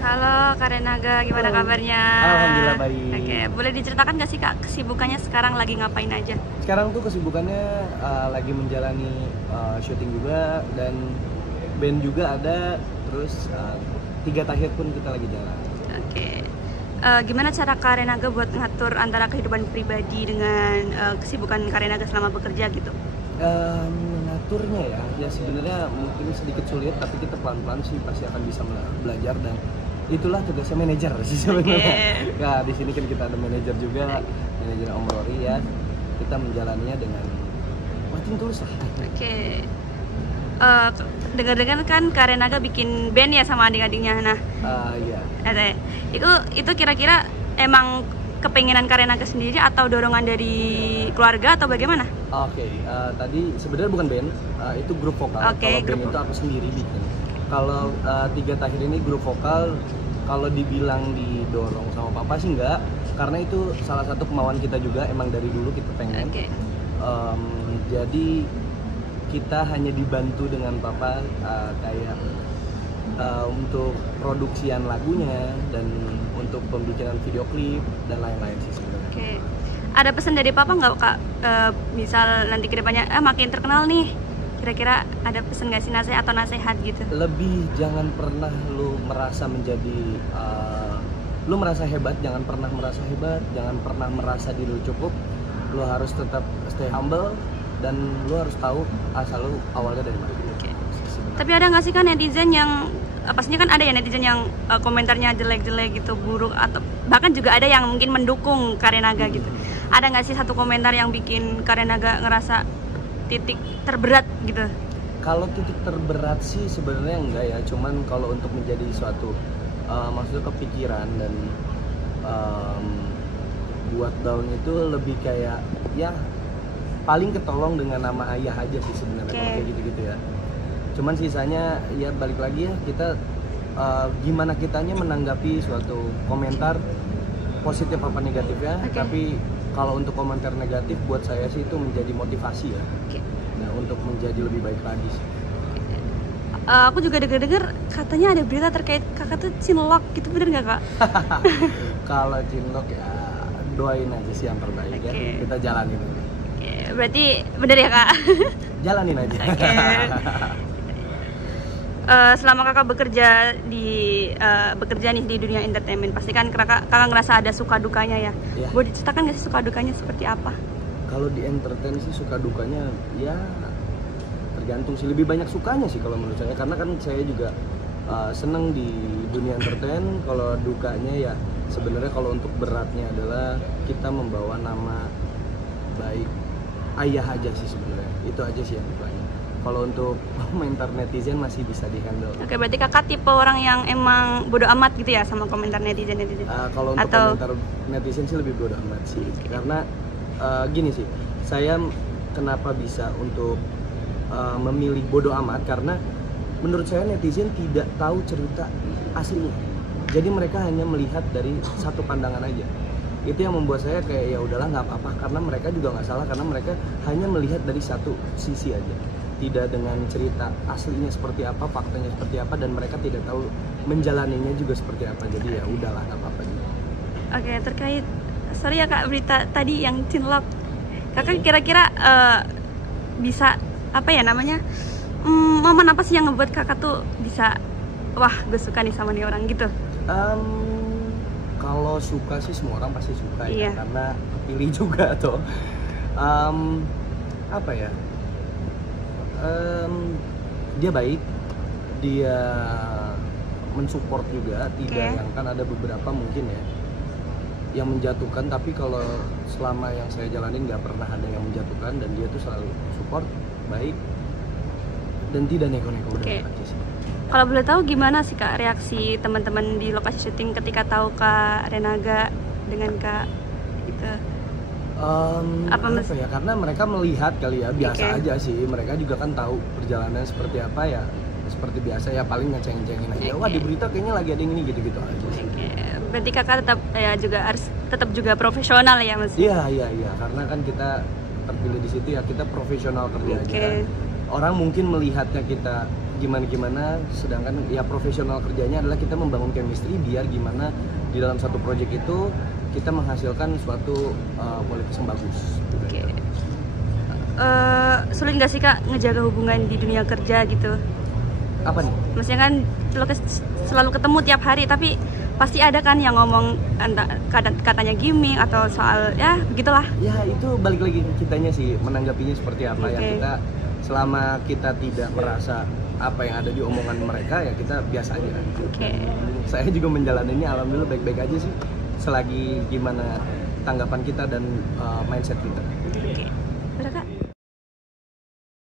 Halo Kak Renaga, gimana Halo. kabarnya? Alhamdulillah baik. Oke, boleh diceritakan gak sih Kak kesibukannya sekarang lagi ngapain aja? Sekarang tuh kesibukannya lagi menjalani syuting juga dan band juga ada, terus 3 tahir pun kita lagi jalan. Oke, gimana cara Kak Renaga buat ngatur antara kehidupan pribadi dengan kesibukan Kak Renaga selama bekerja gitu? Mengaturnya ya sebenarnya mungkin sedikit sulit, tapi kita pelan-pelan sih pasti akan bisa belajar, dan itulah tugasnya manajer sih sebenarnya. Nah, di sini kan kita ada manajer juga, manajer Om Rory ya. Kita menjalaninya dengan makin tulus lah. Oke. Dengar-dengar kan Kak Renaga bikin band ya sama adik-adiknya. Nah, Iya. itu kira-kira emang kepengenan Kak Renaga sendiri atau dorongan dari keluarga atau bagaimana? Oke, tadi sebenarnya bukan band, itu grup vokal. Oke, Kalau band itu aku sendiri bikin. Kalau 3 tahir ini grup vokal, kalau dibilang didorong sama papa sih enggak, karena itu salah satu kemauan kita juga, emang dari dulu kita pengen. Oke. Jadi kita hanya dibantu dengan papa kayak untuk produksian lagunya dan untuk pembikinan video klip dan lain-lain sih sebenarnya. Oke. Ada pesan dari papa nggak Kak? Misal nanti kedepannya makin terkenal nih, kira-kira ada pesan nggak sih, nasihat atau nasihat gitu? Lebih jangan pernah lu merasa menjadi lu merasa hebat, jangan pernah merasa hebat, jangan pernah merasa diri lu cukup. Lu harus tetap stay humble dan lu harus tahu asal lu awalnya dari mana. Oke. Tapi ada nggak sih kan netizen yang pastinya kan ada ya netizen yang komentarnya jelek-jelek gitu, buruk, atau bahkan juga ada yang mungkin mendukung Kak Renaga gitu. Ada nggak sih satu komentar yang bikin Kak Renaga ngerasa titik terberat gitu? Kalau titik terberat sih sebenarnya enggak ya, cuman kalau untuk menjadi suatu maksudnya kepikiran dan buat down itu lebih kayak ya paling ketolong dengan nama ayah aja sih sebenarnya. Kalau kayak gitu-gitu ya. Cuman sisanya ya balik lagi ya, kita gimana kitanya menanggapi suatu komentar positif apa negatifnya. Tapi kalau untuk komentar negatif buat saya sih itu menjadi motivasi ya. Nah, untuk menjadi lebih baik lagi sih. Aku juga dengar katanya ada berita terkait kakak tuh cinlok gitu, bener nggak Kak? Kalau cinlok ya doain aja sih yang terbaik ya. Kita jalanin aja. Berarti bener ya Kak? Jalanin aja. Selama kakak bekerja nih di dunia entertainment, pasti kan kakak ngerasa ada suka dukanya ya. Boleh diceritakan nggak sih suka dukanya seperti apa? Kalau di entertain sih suka dukanya ya tergantung sih, lebih banyak sukanya sih kalau menurut saya, karena kan saya juga seneng di dunia entertain. Kalau dukanya ya sebenarnya kalau untuk beratnya adalah kita membawa nama baik ayah aja sih sebenarnya, itu aja sih yang dukanya. Kalau untuk komentar netizen masih bisa dihandle. Oke, berarti kakak tipe orang yang emang bodo amat gitu ya sama komentar netizen? Kalau untuk komentar netizen sih lebih bodo amat sih, karena gini sih, saya kenapa bisa untuk memilih bodo amat, karena menurut saya netizen tidak tahu cerita aslinya. Jadi mereka hanya melihat dari satu pandangan aja. Itu yang membuat saya kayak ya udahlah nggak apa-apa, karena mereka juga nggak salah, karena mereka hanya melihat dari satu sisi aja, tidak dengan cerita aslinya seperti apa, faktanya seperti apa, dan mereka tidak tahu menjalaninya juga seperti apa. Jadi ya udahlah nggak apa-apa juga. Oke, terkait sorry ya Kak, berita tadi yang cinlok, kakak kira-kira bisa apa ya namanya, momen apa sih yang ngebuat kakak tuh bisa wah gue suka nih sama nih orang gitu? Kalau suka sih semua orang pasti suka ya, karena kepilih juga tuh. Apa ya? Dia baik, dia mensupport juga, tidak yang kan ada beberapa mungkin ya yang menjatuhkan, tapi kalau selama yang saya jalanin nggak pernah ada yang menjatuhkan, dan dia tuh selalu support, baik, dan tidak neko-neko. Kalau boleh tahu gimana sih Kak reaksi teman-teman di lokasi syuting ketika tahu Kak Renaga dengan Kak gitu? Apa ya, karena mereka melihat kali ya, biasa aja sih, mereka juga kan tahu perjalanan seperti apa ya, seperti biasa ya, paling ngeceng-cengin aja. Wah, di berita kayaknya lagi ada yang ini, gitu-gitu aja. Berarti kakak tetap ya juga harus tetap juga profesional ya Mas? Iya, karena kan kita terpilih di situ ya, kita profesional kerja aja. Orang mungkin melihatnya kita gimana, sedangkan ya profesional kerjanya adalah kita membangun chemistry biar gimana di dalam satu project itu kita menghasilkan suatu kualitas yang bagus. Oke. Sulit nggak sih Kak ngejaga hubungan di dunia kerja gitu? Apa nih? Maksudnya kan selalu ketemu tiap hari, tapi pasti ada kan yang ngomong katanya gimmick atau soal ya begitulah. Ya itu balik lagi ke kitanya sih menanggapinya seperti apa. Yang kita selama kita tidak merasa apa yang ada di omongan mereka ya kita biasa aja. Saya juga menjalaninya alhamdulillah baik-baik aja sih selagi gimana tanggapan kita dan mindset kita.